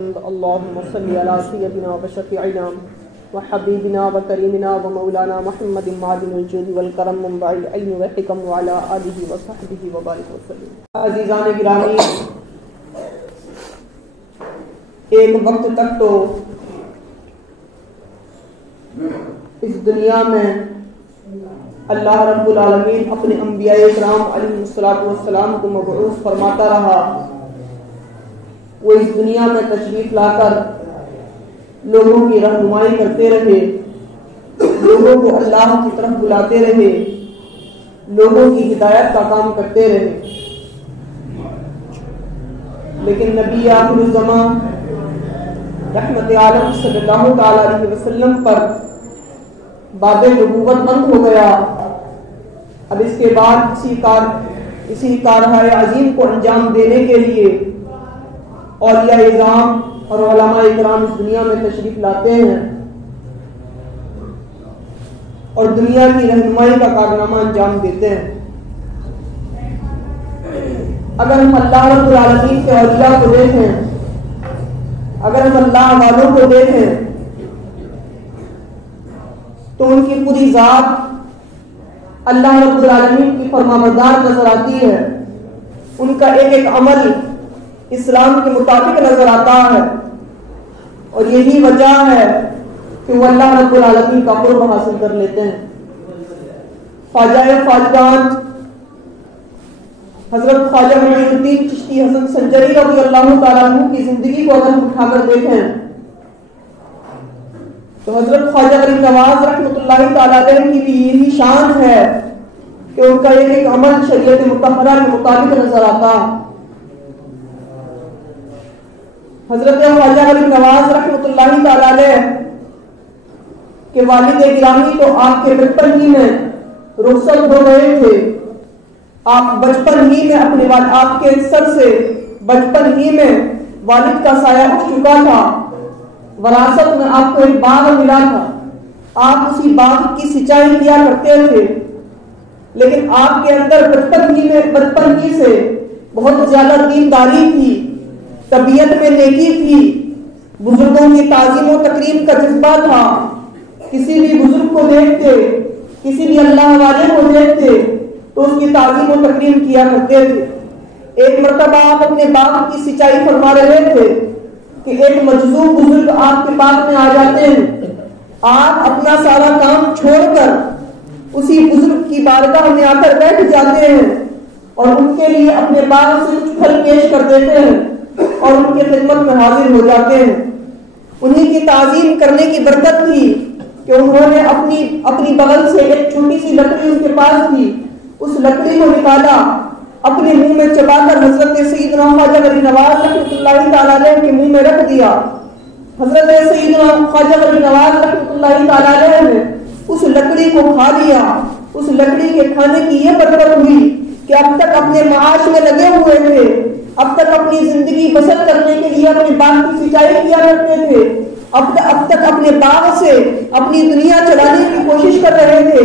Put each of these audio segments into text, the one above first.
اللهم صل على سيدنا وشفيعنا وحبيبنا وكريمنا ومولانا محمد معدن الجود والكرم منبع العلم والحكم وعلى آله وصحبه وبارك وسلم. عزیزان گرامی، ایک وقت تک تو اس دنیا میں اللہ رب العالمین اپنے انبیاء اکرام علیہ الصلوۃ والسلام کو مبعوث فرماتا رہا. وہ اس دنیا میں تشریف لا کر لوگوں کی رہنمائی کرتے رہے، لوگوں کو اللہ کی طرف بلاتے رہے، لوگوں کی ہدایت کا کام کرتے رہے. لیکن نبی آخر الزمان رحمت عالم صلی اللہ تعالی علیہ وسلم پر باب نبوت بند ہو گیا. اب اس کے بعد اسی کارہائے عظیم کو انجام دینے کے لیے اولیاء اعظام اور علماء اکرام اس دنیا میں تشریف لاتے ہیں اور دنیا کی رہنمائی کا کارنامہ انجام دیتے ہیں. اگر ہم اللہ رب العالمین کے اولیاء کو دیکھیں، اگر ہم اللہ والوں کو دیکھیں تو ان کی پوری ذات اللہ رب العالمین کی فرمانبردار نظر آتی ہے. ان کا ایک ایک عمل اسلام کے مطابق نظر آتا ہے، اور یہی وجہ ہے کہ وہ اللہ رب العالمین کا قرب حاصل کر لیتے ہیں. خواجہ خواجگان حضرت خواجہ معین الدین چشتی حسن سنجری رضی اللہ تعالیٰ عنہ کی زندگی کو اگر ہم اٹھا کر دیکھیں تو حضرت خواجہ غریب نواز رحمۃ اللہ تعالیٰ علیہ کی بھی یہی شان ہے کہ ان کا ایک ایک عمل شریعت مطہرہ کے مطابق نظر آتا. حضرت خواجہ غریب نواز رحمۃ اللہ تعالی علیہ کے والد گرامی تو آپ کے بچپن ہی میں رخصت ہو گئے تھے. آپ بچپن ہی میں آپ کے سر سے بچپن ہی میں والد کا سایہ اٹھ چکا تھا. وراثت میں آپ کو ایک باغ ملا تھا، آپ اسی باغ کی سینچائی کیا کرتے تھے. لیکن آپ کے اندر بچپن ہی سے بہت زیادہ دینداری تھی، طبیعت میں نیکی تھی، بزرگوں کی تعظیم و تکریم کا جذبہ تھا. کسی بھی بزرگ کو دیکھتے، کسی بھی اللہ والے کو دیکھتے تو اس کی تعظیم و تکریم کیا کرتے تھے. ایک مرتبہ آپ اپنے باغ کی سینچائی فرما رہے تھے کہ ایک مجذوب بزرگ آپ کے باغ میں آ جاتے ہیں. آپ اپنا سارا کام چھوڑ کر اسی بزرگ کی بارگاہ میں آ کر بیٹھ جاتے ہیں اور ان کے لیے اپنے باغ سے کچھ پھل پیش کر دیتے ہیں اور ان کی خدمت میں حاضر ہو جاتے ہیں. انہی کی تعظیم کرنے کی برکت تھی کہ انہوں نے اپنی بغل سے ایک چھوٹی سی لکڑی ان کے پاس تھی، اس لکڑی کو نکالا، اپنے منہ میں چبا کر حضرت سیدنا خواجہ غریب نواز رحمۃ اللہ تعالی علیہ کے منہ میں رکھ دیا. حضرت سیدنا خواجہ غریب نواز رحمۃ اللہ تعالی علیہ نے اس لکڑی کو کھا لیا. اس لکڑی کے کھانے کی یہ برکت ہوئی کہ اب تک اپنے معاش میں لگے ہوئے تھے، اب تک اپنی زندگی بسر کرنے کے لیے اپنے باغ کی سینچائی کیا کرتے تھے، اب تک اپنے باغ سے اپنی دنیا چلانے کی کوشش کر رہے تھے.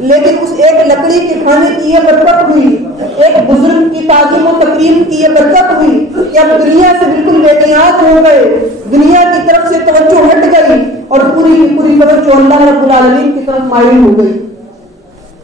لیکن اس ایک لکڑی کے کھانے کی یہ برکت ہوئی، ایک بزرگ کی تعظیم و تکریم کی یہ برکت ہوئی کہ اب دنیا سے بالکل بے نیاز ہو گئے، دنیا کی طرف سے توجہ ہٹ گئی اور پوری کی پوری توجہ اللہ رب العالمین کی طرف مائل ہو گئی.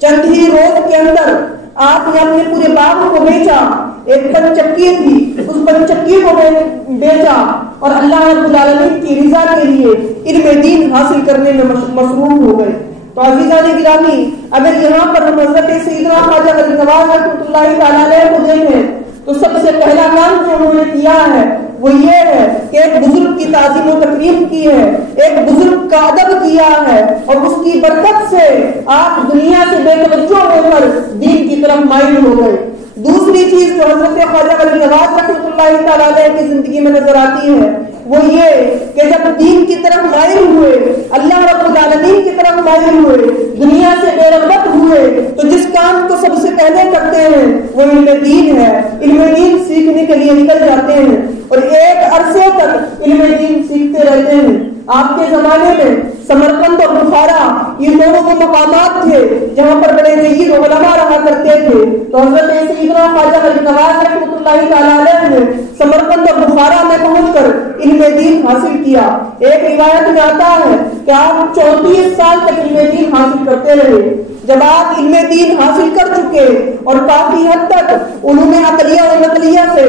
چند ہی روز کے اندر آپ نے اپنے پورے باغ کو بیچا. ایک پنچکی تھی، اس پنچکی کو بیچا اور اللہ رب العالمین کی رضا کے لیے علم دین حاصل کرنے میں مصروف ہو گئے. تو عزیزان گرامی، اگر یہاں پر ہم حضرت سیدنا خواجہ غریب نواز رحمۃ اللہ تعالی علیہ کو دیکھیں تو سب سے پہلا کام جو انہوں نے کیا ہے وہ یہ ہے کہ ایک بزرگ کی تعظیم و تکریم کی ہے، ایک بزرگ کا ادب کیا ہے اور اس کی برکت سے آپ دنیا سے بے توجہ ہو کر دین کی طرف مائل ہو گئے. دوسری چیز جو حضرت خواجہ غریب نواز رحمۃ اللہ تعالی علیہ کی زندگی میں نظر آتی ہے وہ یہ کہ جب دین کی طرف مائل ہوئے، اللہ رب العالمین کی طرف مائل ہوئے، دنیا سے بے رغبت ہوئے تو جس کام کو سب سے پہلے کرتے ہیں وہ علم دین ہے. علم دین سیکھنے کے لیے نکل جاتے ہیں اور ایک عرصے تک علم دین سیکھتے رہتے ہیں. آپ کے زمانے میں سمرقند اور بخارا یہ دونوں وہ مقامات تھے جہاں پر بڑے جید علماء رہا کرتے تھے. تو حضرت سیدنا خواجہ غریب نواز رحمۃ اللہ تعالیٰ علیہ نے سمرقند اور بخارا میں پہنچ کر علم دین حاصل کیا. ایک روایت میں آتا ہے کہ آپ 34 سال تک علم دین حاصل کرتے رہے. جب آپ علم دین حاصل کر چکے اور کافی حد تک علوم عقلیہ اور نقلیہ سے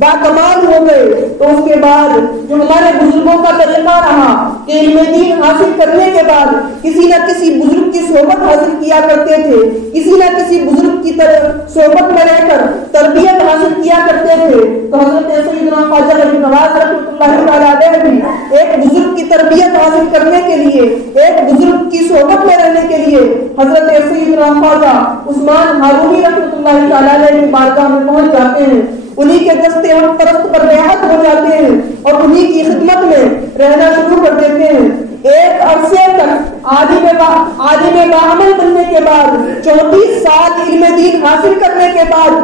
باکمال ہو گئے تو اس کے بعد جو ہمارے بزرگوں کا طریقہ رہا کہ علم دین حاصل کرنے کے بعد کسی نہ کسی بزرگ کی صحبت حاصل کیا کرتے تھے, کسی نہ کسی بزرگ کی صحبت میں رہ کر تربیت حاصل کیا کرتے تھے. تو حضرت سیدنا خواجہ غریب نواز رحمۃ اللہ تعالیٰ علیہ بھی ایک بزرگ کی تربیت حاصل کرنے کے لیے, ایک بزرگ کی صحبت میں رہنے کے لیے حضرت سیدنا خواجہ عثمان ہارونی رحمۃ اللہ تعالیٰ علیہ کی بارگاہ میں پہنچ جاتے ہیں. انہی کے دستے حق پرست پر بیعت ہو جاتے ہیں اور انہی کی خدمت میں رہنا شروع کر دیتے ہیں. ایک عرصے تک عالم باعمل بننے کے بعد 34 سال علم دین حاصل کرنے کے بعد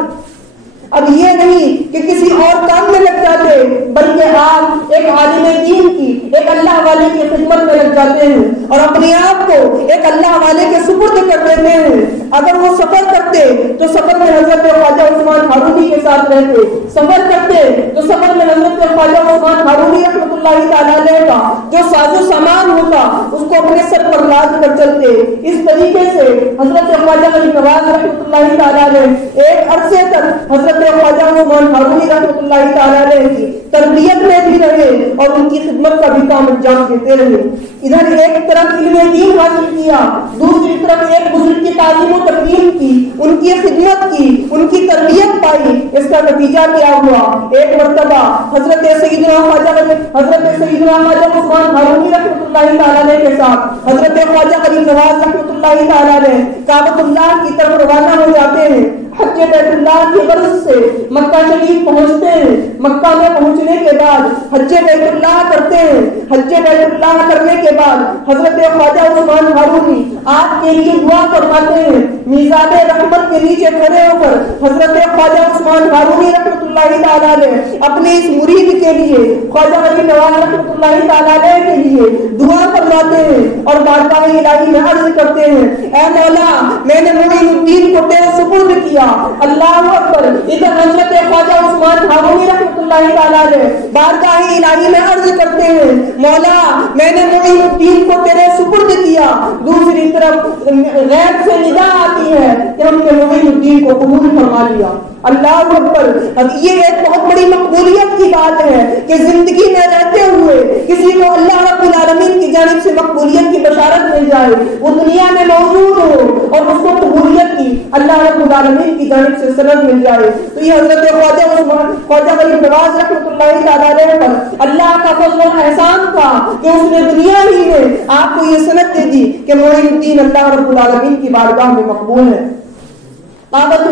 اب یہ نہیں کہ کسی اور کام میں لگ جاتے بلکہ آپ ایک عالم دین کی, ایک اللہ والے کی خدمت میں لگ جاتے ہیں اور اپنے آپ کو ایک اللہ والے کے سپرد کر دیتے ہیں. اگر وہ سفر کرتے تو سفر میں حضرت خواجہ عثمان ہارونی کے ساتھ رہتے, سفر کرتے تو سفر میں حضرت خواجہ عثمان ہارونی رحمۃ اللہ تعالیٰ علیہ کا جو ساز و سامان ہوتا اس کو اپنے سر پر لاد کر چلتے. اس طریقے سے حضرت خواجہ غریب نواز رحمۃ اللہ تعالیٰ علیہ ایک عرصے تک حضرت خواجہ عثمان ہارونی رحمۃ اللہ تعالیٰ علیہ کی تربیت میں بھی رہے اور ان کی خدمت کا بھی کام انجام دیتے رہے. ادھر ایک طرف علم دین حاصل کیا, دوسری طرف ایک بزرگ کی تعلیم و تربیت کی, ان کی خدمت کی, ان کی تربیت پائی. اس کا نتیجہ کیا ہوا؟ ایک مرتبہ حضرت سیدنا خواجہ عثمان ہارونی رحمۃ اللہ تعالیٰ علیہ کے ساتھ حضرت خواجہ غریب نواز رحمۃ اللہ تعالیٰ علیہ کعبۃ اللہ کی طرف روانہ ہو جاتے ہیں. حج بیت اللہ کی غرض سے مکہ شریف پہنچتے ہیں. مکہ میں پہنچنے کے بعد حج بیت اللہ کرتے ہیں. حج بیت اللہ کرنے کے بعد حضرت خواجہ عثمان ہارونی آپ کے لیے دعا فرماتے ہیں. میزاب رحمت کے نیچے کھڑے ہو کر حضرت خواجہ عثمان ہارونی رحمۃ اللہ تعالیٰ علیہ اپنے اس مرید کے لیے, خواجہ غریب نواز رحمۃ اللہ تعالیٰ علیہ کے لیے دعا فرماتے ہیں اور بارگاہ الہی میں عرض کرتے ہیں, اے مولا میں نے معین الدین کو تیرے سپرد کیا. اللہ اکبر. ادھر حضرت خواجہ عثمان ہارونی رحمۃ اللہ تعالیٰ علیہ بارگاہ الہی میں عرض کرتے ہیں, مولا میں نے معین الدین کو تیرے سپرد کیا. دوسری طرف غیب سے ندا آتی ہے کہ ہم نے معین الدین کو قبول فرما لیا. اللہ اکبر. اب یہ ایک بہت بڑی مقبولیت کی بات ہے کہ زندگی میں رہتے ہوئے کسی کو اللہ رب العالمین کی جانب سے مقبولیت کی بشارت مل جائے, وہ دنیا میں موجود ہو اور اس کو قبولیت کی اللہ رب العالمین کی جانب سے سند مل جائے. تو یہ حضرت خواجہ غریب نواز رحمۃ اللہ تعالیٰ علیہ پر اللہ کا فضل و احسان تھا کہ اس نے دنیا ہی میں آپ کو یہ سند دے دی کہ معین الدین اللہ رب العالمین کی بارگاہ میں مقبول ہے. کعبۃ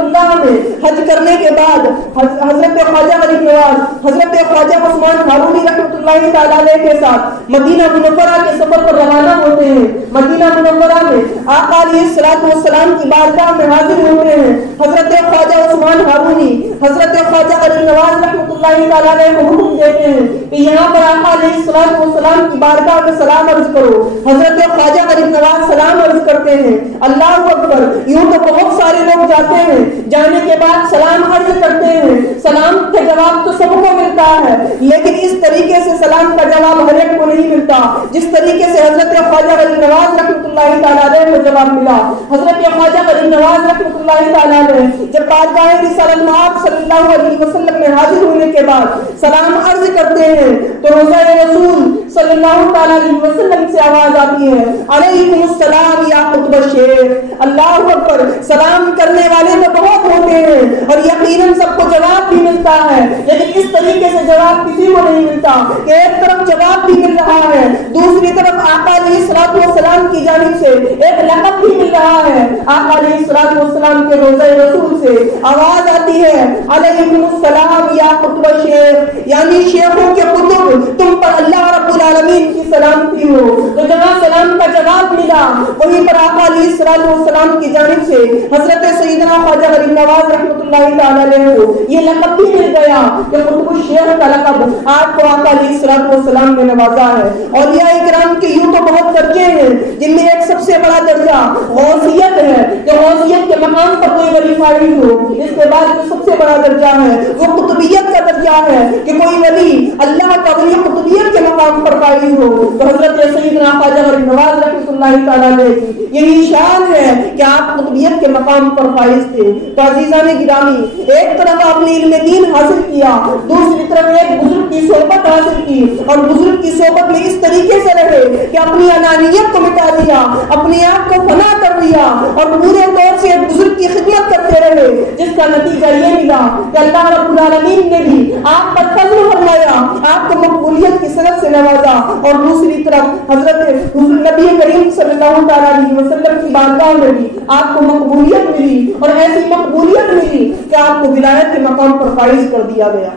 اللہ میں حج کرنے کے بعد حضرت خواجہ غریب نواز حضرت خواجہ عثمان ہارونی رحمۃ اللہ تعالیٰ علیہ کے ساتھ مدینہ منورہ کے سفر پر روانہ ہوتے ہیں. مدینہ منورہ میں آقا علیہ الصلوۃ والسلام کی بارگاہ میں حاضر ہوتے ہیں. حضرت خواجہ عثمان ہارونی حضرت خواجہ غریب نواز رحمۃ اللہ تعالیٰ علیہ کو حکم دیتے ہیں کہ یہاں پر آقا علیہ الصلوۃ والسلام کی بارگاہ میں سلام عرض کرو. حضرت خواجہ غریب نواز سلام عرض کرتے ہیں. اللہ اکبر. یوں تو بہت سارے لوگ جاتے ہیں, جانے کے بعد سلام عرض کرتے ہیں, سلام کا جواب تو سب کو ملتا ہے لیکن اس طریقے سے سلام کا جواب ہر ایک کو نہیں ملتا جس طریقے سے حضرت خواجہ غریب نواز رحمۃ اللہ تعالیٰ علیہ کو جواب ملا. حضرت خواجہ غریب نواز رحمۃ اللہ تعالیٰ علیہ جب بارگاہ رسالت میں آپ صلی اللہ علیہ وسلم میں حاضر ہونے کے بعد سلام عرض کرتے ہیں تو روضہ رسول صلی اللہ تعالیٰ علیہ وسلم سے آواز آتی ہے, علیکم السلام یا قطب الشیخ. اللہ اکبر. سلام کرنے والے تو بہت ہوتے ہیں اور یقیناً سب کو جواب بھی ملتا ہے لیکن اس طریقے سے جواب کسی کو نہیں ملتا کہ ایک طرف جواب بھی مل رہا ہے, دوسری طرف آقا علیہ الصلوۃ والسلام کی جانب سے ایک لقب بھی مل رہا ہے. آقا علیہ الصلوۃ والسلام کے روضہ رسول سے آواز آتی ہے, علیکم السلام یا قطب الشیخ, یعنی شیخوں کے قطب تم پر اللہ رب العالمین کی سلامتی ہو. تو جہاں سلام کا جواب ملا وہیں پر آقا علیہ الصلوۃ والسلام کی جانب سے حضرت سیدنا خواجہ غریب نواز رحمۃ اللہ تعالیٰ علیہ کو یہ لقب بھی مل گیا کہ قطب الشیخ کا لقب آپ کو کو آقا علیہ الصلوۃ والسلام نے نوازا ہے۔ اولیاء کرام کے یوں تو بہت درجے ہیں، جن میں ایک سب سے بڑا درجہ غوثیت ہے کہ غوثیت کے مقام پر کوئی ولی فائز ہو۔ اس کے بعد جو سب سے بڑا درجہ ہے وہ قطبیت کا درجہ ہے کہ کوئی ولی اللہ کا ولی قطبیت کے مقام پر فائز ہو۔ تو حضرت سیدنا خواجہ غریب نواز رحمۃ اللہ تعالیٰ علیہ کی یہی شان ہے کہ آپ قطبیت کے مقام پر فائز تھے۔ تو عزیزان گرامی، ایک طرف آپ نے علم دین حاصل کیا، دوسری طرف ایک بزرگ کی صحبت حاصل کی، اور بزرگ کی صحبت میں اس طریقے سے رہے کہ اپنی انانیت کو مٹا دیا، اپنے آپ کو فنا کر دیا، اور پورے طور سے بزرگ کی خدمت کرتے رہے، جس کا نتیجہ یہ ملا کہ اللہ رب العالمین نے بھی آپ پر فضل فرمایا، آپ کو مقبولیت کی صنعت سے نوازا، اور دوسری طرف حضرت نبی کریم صلی اللہ تعالیٰ علیہ وسلم کی بارگاہ میں بھی آپ کو مقبولیت ملی، اور ایسی مقبولیت ملی کہ آپ کو ولایت کے مقام پر فائز کر دیا گیا۔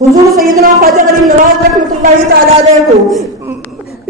حضور سیدنا خواجہ غریب نواز رحمۃ اللہ تعالیٰ علیہ کو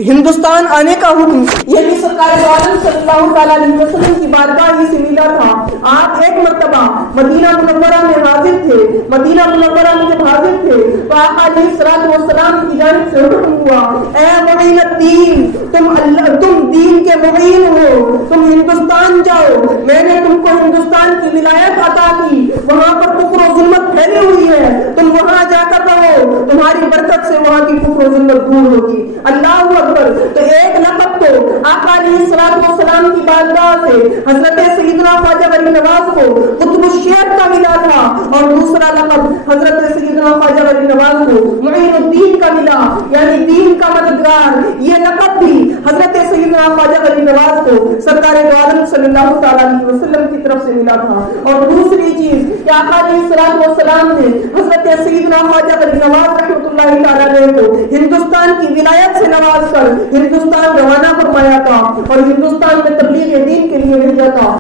ہندوستان آنے کا حکم یہ بھی سرکار دو عالم صلی اللہ تعالیٰ علیہ وسلم کی بارگاہ ہی سے ملا تھا۔ آپ ایک مرتبہ مدینہ منورہ میں حاضر تھے، مدینہ منورہ میں جب حاضر تھے تو آقا علیہ الصلوۃ والسلام کی جانب سے حکم ہوا، اے معین الدین، تم دین کے معین ہو، تم ہندوستان جاؤ، میں نے تم کو ہندوستان کی ولایت عطا کی، وہاں پر کفر و ظلمت پھیلی ہوئی ہے، تم وہاں جا کر رہو، تمہاری برکت سے وہاں کی کفر و ظلمت دور ہوگی۔ اللہ اکبر۔ تو ایک لقب تو آقا علیہ الصلوۃ والسلام کی بارگاہ سے حضرت سیدنا خواجہ غریب نواز کو قطب الشیخ کا ملا تھا، اور دوسرا لقب حضرت سیدنا خواجہ غریب نواز کو معین الدین کا ملا، یعنی دین کا مددگار۔ یہ لقب بھی حضرت سیدنا خواجہ غریب نواز کو سرکار دو عالم صلی اللہ تعالیٰ علیہ وسلم کی طرف سے ملا تھا۔ اور دوسری چیز کہ آقا علیہ الصلوۃ والسلام نے حضرت سیدنا خواجہ غریب نواز رحمۃ اللہ تعالیٰ علیہ کو ہندوستان کی ولایت سے نواز کر ہندوستان روانہ فرمایا تھا، اور ہندوستان میں تبلیغ دین کے لیے بھیجا تھا۔